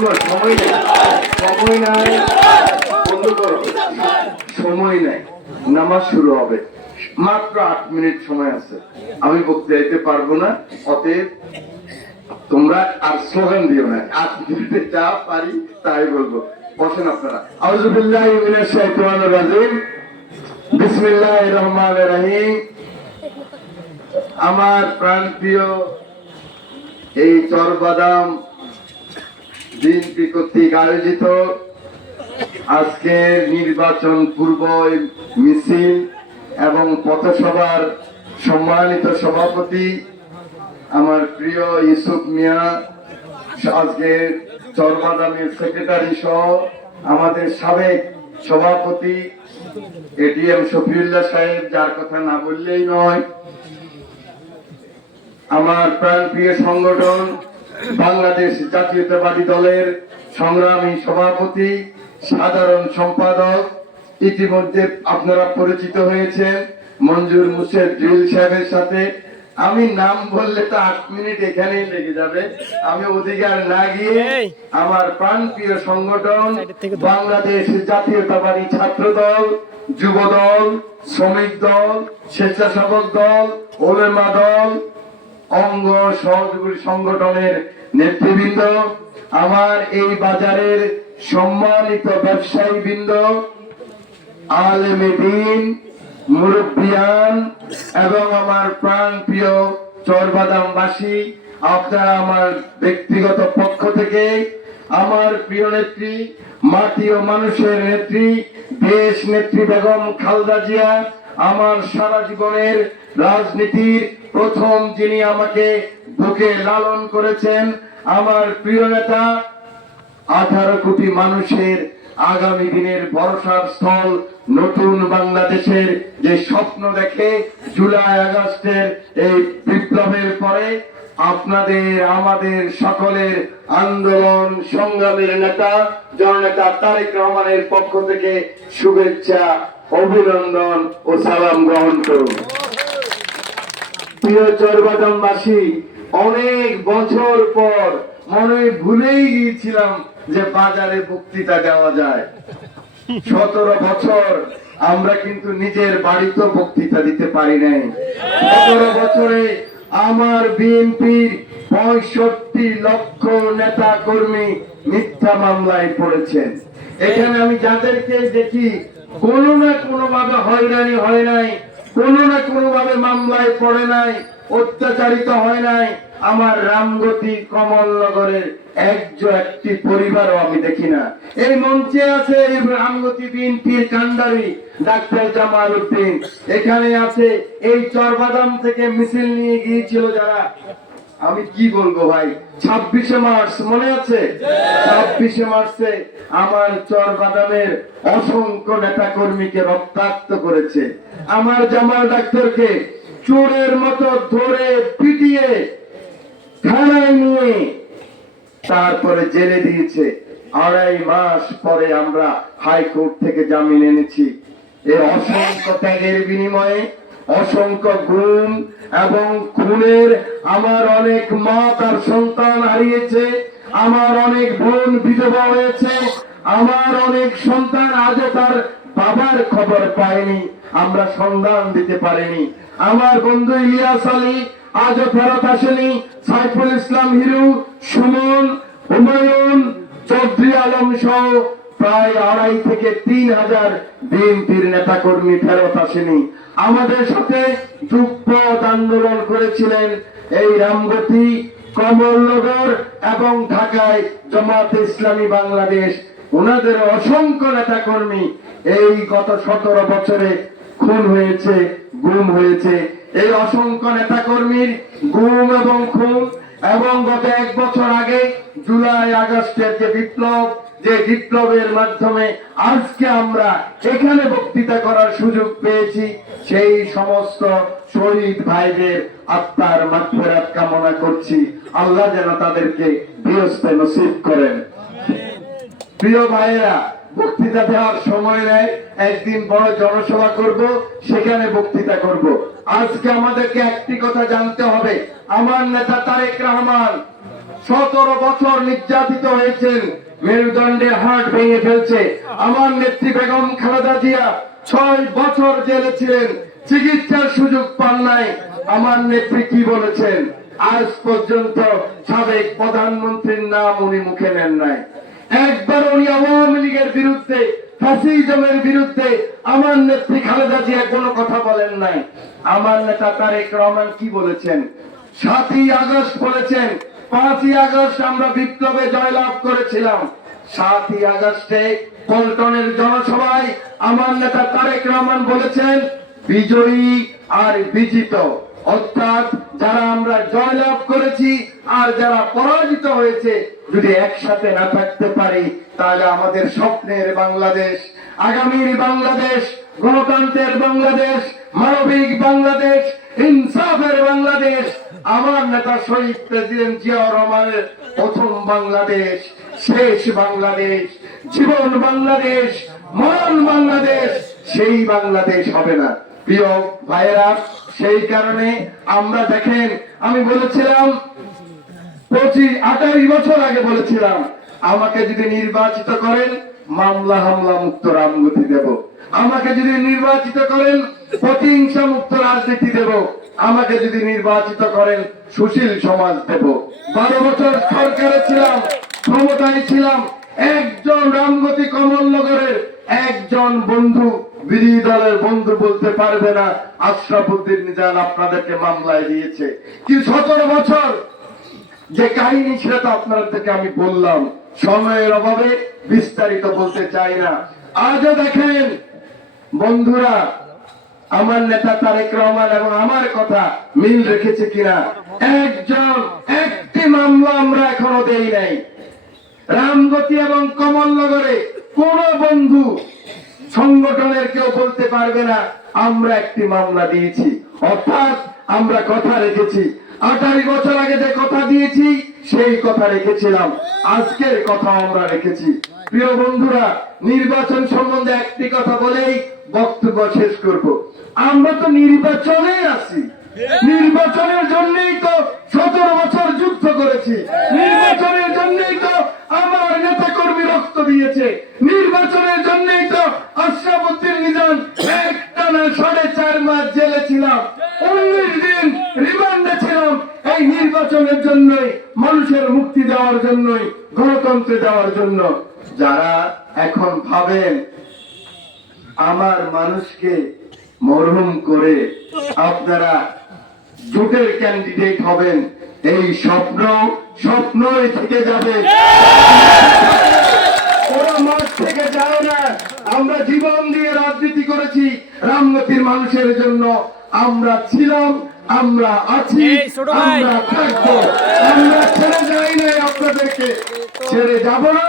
সময় নেই। সময় নাই। করো। সময় নামাজ শুরু হবে। মাত্র আট মিনিট সময় আছে। আমি বক্তৃতা দিতে পারব না। অতএব তোমরা আর স্লোগান দিও না। আট মিনিটে যা পারি তাই বলব। বসেন আপনারা। রহিম। আমার প্রাণপ্রিয় এই চরবাদাম বিএনপি কর্তৃক আয়োজিত আজকের নির্বাচন পূর্ব মিছিল এবং পথসভার সম্মানিত সভাপতি আমার প্রিয় ইউসুফ মিয়া আজকের চরবাদামের সেক্রেটারি সহ আমাদের সাবেক সভাপতি এটিএম শফিউল্লাহ সাহেব, যার কথা না বললেই নয়। আমার প্রাণপ্রিয় সংগঠন বাংলাদেশ জাতীয়তাবাদী দলের সংগ্রামী সভাপতি সাধারণ সম্পাদক। ইতিমধ্যে আপনারা পরিচিত হয়েছেন মঞ্জুর মুর্শেদ ড্রিল সাহেবের সাথে। আমি নাম বললে তো আট মিনিট এখানেই লেগে যাবে। আমি অধিকার না গিয়ে আমার প্রাণপ্রিয় সংগঠন বাংলাদেশ জাতীয়তাবাদী ছাত্র দল যুব দল শ্রমিক দল স্বেচ্ছাসেবক দল ওলেমা দল অঙ্গ সহযোগী সংগঠনের নেতৃবৃন্দ, আমার এই বাজারের সম্মানিত ব্যবসায়ী বৃন্দ আলেমে দিন, মুরব্বিয়ান এবং আমার প্রাণ প্রিয় চরবাদামবাসী, আপনারা আমার ব্যক্তিগত পক্ষ থেকে আমার প্রিয় নেত্রী, মাটি ও মানুষের নেত্রী, দেশ নেত্রী বেগম খালদা জিয়া আমার সারা জীবনের রাজনীতির প্রথম যিনি আমাকে বুকে লালন করেছেন, আমার প্রিয় নেতা, আঠারো কোটি মানুষের আগামী দিনের ভরসার স্থল নতুন বাংলাদেশের যে স্বপ্ন দেখে জুলাই আগস্টের এই বিপ্লবের পরে আপনাদের, আমাদের সকলের আন্দোলন সংগ্রামের নেতা, জননেতা তারেক রহমানের পক্ষ থেকে শুভেচ্ছা অভিনন্দন ও সালাম গ্রহণ করুন। প্রিয় চরবাদমবাসী অনেক বছর পর মনে ভুলেই গিয়েছিলাম যে বাজারে বক্তৃতা দেওয়া যায়। সতেরো বছর আমরা কিন্তু নিজের বাড়িতেও বক্তৃতা দিতে পারি নাই। সতেরো বছরে আমার বিএনপির পঁয়ষট্টি লক্ষ নেতা কর্মী মিথ্যা মামলায় পড়েছেন। এখানে আমি যাদেরকে দেখি কোনো না কোনো ভাবে হয়রানি হয় নাই, কোনো না কোনো ভাবে মামলায় পড়ে নাই, অত্যাচারিত হয় নাই। আমার রামগতি কমলনগরের একজন একটি পরিবারও আমি দেখি না। এই মঞ্চে আছে রামগতি বিএনপির কান্ডারি ডাক্তার জামাল উদ্দিন। এখানে আছে এই চরবাদাম থেকে মিছিল নিয়ে গিয়েছিল যারা। আমি কি বলব ভাই? ছাব্বিশে মার্চ, মনে আছে? ছাব্বিশে মার্চে আমার চর বাদামের অসংখ্য নেতা কর্মীকে রক্তাক্ত করেছে। আমার জামাল ডাক্তারকে চোরের মতো ধরে পিটিয়ে, থানায় নিয়ে তারপরে জেলে দিয়েছে। আড়াই মাস পরে আমরা হাইকোর্ট থেকে জামিন এনেছি। এই অসংখ্য ত্যাগের বিনিময়ে অসংখ্য গুম এবং খুনের আমার অনেক মা তার সন্তান হারিয়েছে, আমার অনেক বোন বিধবা হয়েছে, আমার অনেক সন্তান আজও তার বাবার খবর পায়নি, আমরা সন্ধান দিতে পারিনি। আমার বন্ধু ইলিয়াস আলী আজও ফেরত আসেনি, সাইফুল ইসলাম হিরু, সুমন, হুমায়ুন, চৌধুরী আলম সহ প্রায় আড়াই থেকে তিন হাজার বিএনপির নেতা কর্মী ফেরত আসেনি। আমাদের সাথে যুগপথ আন্দোলন করেছিলেন এই রামগতি, কমলনগর এবং ঢাকায় জামাত ইসলামী বাংলাদেশ। ওনাদের অসংখ্য নেতা কর্মী এই গত সতেরো বছরে খুন হয়েছে, গুম হয়েছে। এই অসংখ্য নেতা কর্মীর গুম এবং খুন এবং গত এক বছর আগে জুলাই আগস্টের যে বিপ্লব যে বিপ্লবের মাধ্যমে আজকে আমরা এখানে বক্তৃতা করার সুযোগ পেয়েছি, সেই সমস্ত শহীদ ভাইদের আত্মার মাগফিরাত কামনা করছি। আল্লাহ যেন তাদেরকে বৃহস্পতি নসিব করেন। প্রিয় ভাইয়েরা, বক্তৃতা দেওয়ার সময় নেই। একদিন বড় জনসভা করব, সেখানে বক্তৃতা করব। আজকে আমাদেরকে একটি কথা জানতে হবে। আমার নেতা তারেক রহমান সতেরো বছর নির্যাতিত হয়েছেন মেরুদণ্ডের হাট ভেঙে ফেলছে। আমার নেত্রী বেগম খালেদা জিয়া ছয় বছর জেলে ছিলেন। চিকিৎসার সুযোগ পান নাই। আমার নেত্রী কি বলেছেন? আজ পর্যন্ত সাবেক প্রধানমন্ত্রীর নাম উনি মুখে নেন নাই। একবার উনি আওয়ামী লীগের বিরুদ্ধে, ফ্যাসিজমের বিরুদ্ধে আমার নেত্রী খালেদা জিয়া কোনো কথা বলেন নাই। আমার নেতা তারেক রহমান কি বলেছেন? সাতই আগস্ট বলেছেন পাঁচই আগস্ট আমরা বিপ্লবে জয়লাভ করেছিলাম। সাতই আগস্টে পল্টনের জনসভায় আমার নেতা তারেক রহমান বলেছেন, বিজয়ী আর বিজিত। অর্থাৎ যারা আমরা জয়লাভ করেছি আর যারা পরাজিত হয়েছে, যদি একসাথে না থাকতে পারি, তাহলে আমাদের স্বপ্নের বাংলাদেশ, আগামীর বাংলাদেশ, গণতন্ত্রের বাংলাদেশ, মানবিক বাংলাদেশ, ইনসাফের বাংলাদেশ আমার নেতা শহীদ প্রেসিডেন্ট জিয়াউর রহমানের প্রথম বাংলাদেশ, শেষ বাংলাদেশ, জীবন বাংলাদেশ, মরণ বাংলাদেশ, সেই বাংলাদেশ হবে না। প্রিয় ভাইয়েরা, সেই কারণে আমরা দেখেন, আমি বলেছিলাম, পঁচিশ আঠাশ বছর আগে বলেছিলাম, আমাকে যদি নির্বাচিত করেন মামলা হামলা মুক্ত রামগতি দেব। আমাকে যদি নির্বাচিত করেন, প্রতিহিংসা মুক্ত রাজনীতি দেব। আমাকে যদি নির্বাচিত করেন, সুশীল সমাজ দেব। বারো বছর সরকারে ছিলাম, ক্ষমতায় ছিলাম। একজন রামগতি কমলনগরের একজন বন্ধু বিরোধী দলের বন্ধু বলতে পারবে না, আশরাফুদ্দিন নিজান আপনাদেরকে মামলায় দিয়েছে। কি সতেরো বছর? যে কাহিনী সেটা তো আপনাদেরকে আমি বললাম। সময়ের অভাবে বিস্তারিত বলতে চাই না। আজও দেখেন, বন্ধুরা, আমার নেতা তারেক রহমান এবং আমার কথা মিল রেখেছে কিনা? একজন, একটি মামলা আমরা এখনও দেই নাই। রামগতি এবং কমলনগরে কোন বন্ধু সংগঠনের কেউ বলতে পারবে না, আমরা একটি মামলা দিয়েছি। অর্থাৎ আমরা কথা রেখেছি। আঠাশ বছর আগে যে কথা দিয়েছি, সেই কথা রেখেছিলাম। আজকের কথা আমরা রেখেছি। প্রিয় বন্ধুরা, নির্বাচন সম্বন্ধে একটি কথা বলেই বক্তব্য শেষ করব। আমরা তো নির্বাচনে আছি। নির্বাচনের জন্যই তো সতেরো বছর যুদ্ধ করেছি। নির্বাচনের জন্যই তো আমার নেতা কর্মী রক্ত দিয়েছে নির্বাচনের জন্যই তো আশরাফুদ্দিন নিজাম একটানা সাড়ে চার মাস জেলে ছিলাম উনিশ দিন রিমান্ডে ছিলাম এই নির্বাচনের জন্যই মানুষের মুক্তি দেওয়ার জন্যই দেওয়ার জন্য যারা এখন ভাবেন আমার মানুষকে মরহুম করে আপনারা জোটের ক্যান্ডিডেট হবেন, এই স্বপ্ন স্বপ্নই থেকে যাবে। আমরা জীবন দিয়ে রাজনীতি করেছি রামগতির মানুষের জন্য আমরা ছিলাম আমরা আছি। আমরা থাকব। আমরা ছেড়ে যাই নাই আপনাদেরকে। ছেড়ে যাব না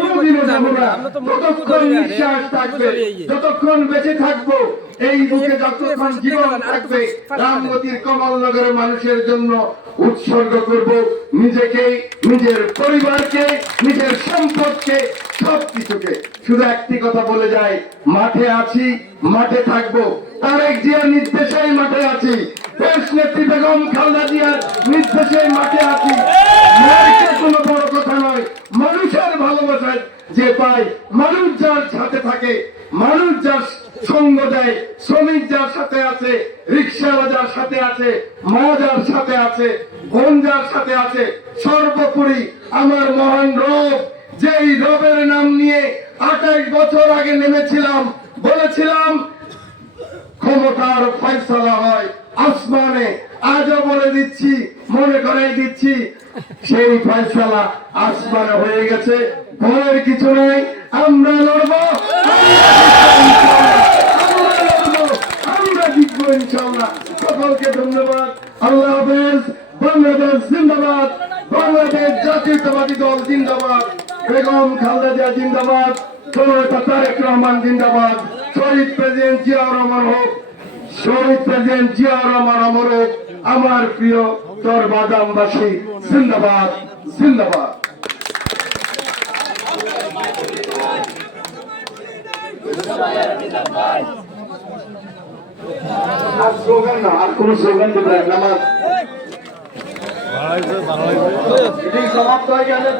কোনোদিনও যাব না। যতক্ষণ নিঃশ্বাস থাকবে। যতক্ষণ বেঁচে থাকব এই বুকে যতক্ষণ জীবন থাকবে। রামগতির কমলনগরের মানুষের জন্য উৎসর্গ করব। নিজেকে নিজের পরিবারকে নিজের সম্পদকে সবকিছুকে। শুধু একটি কথা বলে যাই মাঠে আছি মাঠে থাকব। তারেক জিয়ার নির্দেশেই মাঠে আছি। দেশ নেত্রী বেগম খালেদা জিয়ার নির্দেশেই মাঠে আছি। কোনো বড় কথা নয়। মানুষের ভালোবাসায় যে পায়, মানুষ যার সাথে থাকে, মানুষ যার সঙ্গ দেয়, শ্রমিক যার সাথে আছে, রিক্সাওয়ালা যার সাথে আছে, মা যার সাথে আছে, বোন যার সাথে আছে, সর্বোপরি আমার মহান রব, যেই রবের নাম নিয়ে আঠাশ বছর আগে নেমেছিলাম, বলেছিলাম, ক্ষমতার ফয়সলা হয়। আসমানে আজও বলে দিচ্ছি, মনে করাই দিচ্ছি, সেই ফয়সলা আসমানে হয়ে গেছে। ভয়ের কিছু নেই, আমরা লড়বো। জিন্দাবাদ। বেগম জিয়া জিন্দাবাদ। জিন্দাবাদ। শহীদ প্রেসিডেন্ট জিয়াউর রহমান হোক। শহীদ প্রেসিডেন্ট জিয়াউর রহমান হোক আমার প্রিয় তোর বাদামবাসী জিন্দাবাদ জিন্দাবাদ। আর স্লোগান না আর কোন স্লোগান দেবেন নামাজ। সমাপ্ত হয়ে গেলে